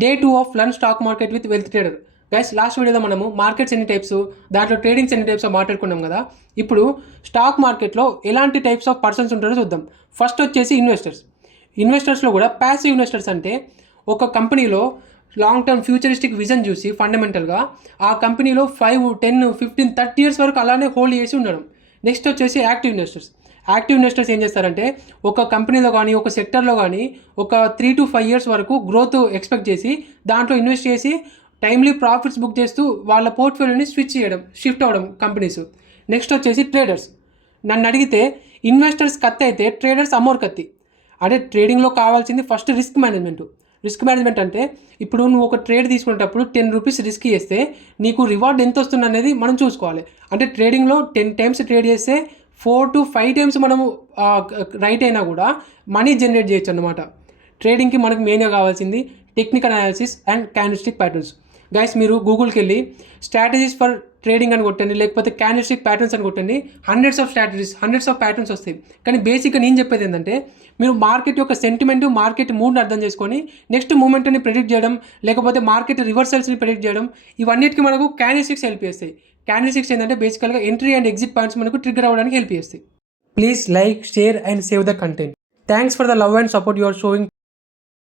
Day 2 of learn stock market with wealth trader. Guys, last వీడియోలో మనము markets ఎన్ని types, దాంట్లో ట్రేడింగ్స్ ఎన్ని టైప్స్ మాట్లాడుకున్నాం కదా. ఇప్పుడు స్టాక్ మార్కెట్లో ఎలాంటి టైప్స్ ఆఫ్ పర్సన్స్ ఉంటారో చూద్దాం. ఫస్ట్ వచ్చేసి ఇన్వెస్టర్స్లో కూడా ప్యాసివ్ ఇన్వెస్టర్స్ అంటే ఒక కంపెనీలో లాంగ్ టర్మ్ ఫ్యూచరిస్టిక్ విజన్ చూసి ఫండమెంటల్గా ఆ కంపెనీలో 5, 10, 15, 30 ఇయర్స్ వరకు అలానే హోల్డ్ చేసి ఉండడం. నెక్స్ట్ వచ్చేసి యాక్టివ్ ఇన్వెస్టర్స్ ఏం చేస్తారంటే ఒక కంపెనీలో కానీ ఒక సెక్టర్లో కానీ ఒక 3 to 5 ఇయర్స్ వరకు గ్రోత్ ఎక్స్పెక్ట్ చేసి దాంట్లో ఇన్వెస్ట్ చేసి టైమ్లీ ప్రాఫిట్స్ బుక్ చేస్తూ వాళ్ళ పోర్ట్ఫోలియోని షిఫ్ట్ అవ్వడం కంపెనీస్. నెక్స్ట్ వచ్చేసి ట్రేడర్స్. నన్ను అడిగితే ఇన్వెస్టర్స్ కత్తి అయితే ట్రేడర్స్ అమోర్ కత్తి. అంటే ట్రేడింగ్లో కావాల్సింది ఫస్ట్ రిస్క్ మేనేజ్మెంట్ అంటే ఇప్పుడు నువ్వు ఒక ట్రేడ్ తీసుకునేటప్పుడు 10 రూపీస్ రిస్క్ చేస్తే నీకు రివార్డ్ ఎంత వస్తుంది అనేది మనం చూసుకోవాలి. అంటే ట్రేడింగ్లో 10 టైమ్స్ ట్రేడ్ చేస్తే 4 to 5 టైమ్స్ మనము రైట్ అయినా కూడా మనీ జనరేట్ చేయొచ్చు అన్నమాట. ట్రేడింగ్కి మనకు మెయిన్గా కావాల్సింది technical analysis and candlestick patterns. Guys, మీరు గూగుల్కి వెళ్ళి స్ట్రాటజీస్ ఫర్ ట్రేడింగ్ అని కొట్టండి, లేకపోతే క్యాండిల్స్టిక్ ప్యాటర్న్స్ అని కొట్టండి. హండ్రెడ్స్ ఆఫ్ ప్యాటర్న్స్ వస్తాయి. కానీ బేసిక్గా నేను చెప్పేది ఏంటంటే మీరు మార్కెట్ యొక్క సెంటిమెంట్, మార్కెట్ మూడ్ని అర్థం చేసుకొని నెక్స్ట్ మూమెంట్ని ప్రెడిక్ట్ చేయడం, లేకపోతే మార్కెట్ రివర్సల్స్ని ప్రెడిక్ట్ చేయడం, ఇవన్నిటికీ మనకు క్యాండిల్స్టిక్స్ హెల్ప్ చేస్తాయి. క్యాండిల్స్టిక్స్ ఏంటంటే బేసికల్గా ఎంట్రీ అండ్ ఎగ్జిట్ పాయింట్స్ మనకు ట్రిగ్గర్ అవ్వడానికి హెల్ప్ చేస్తాయి. Please like, share and save the content. Thanks for the love and support you are sowing.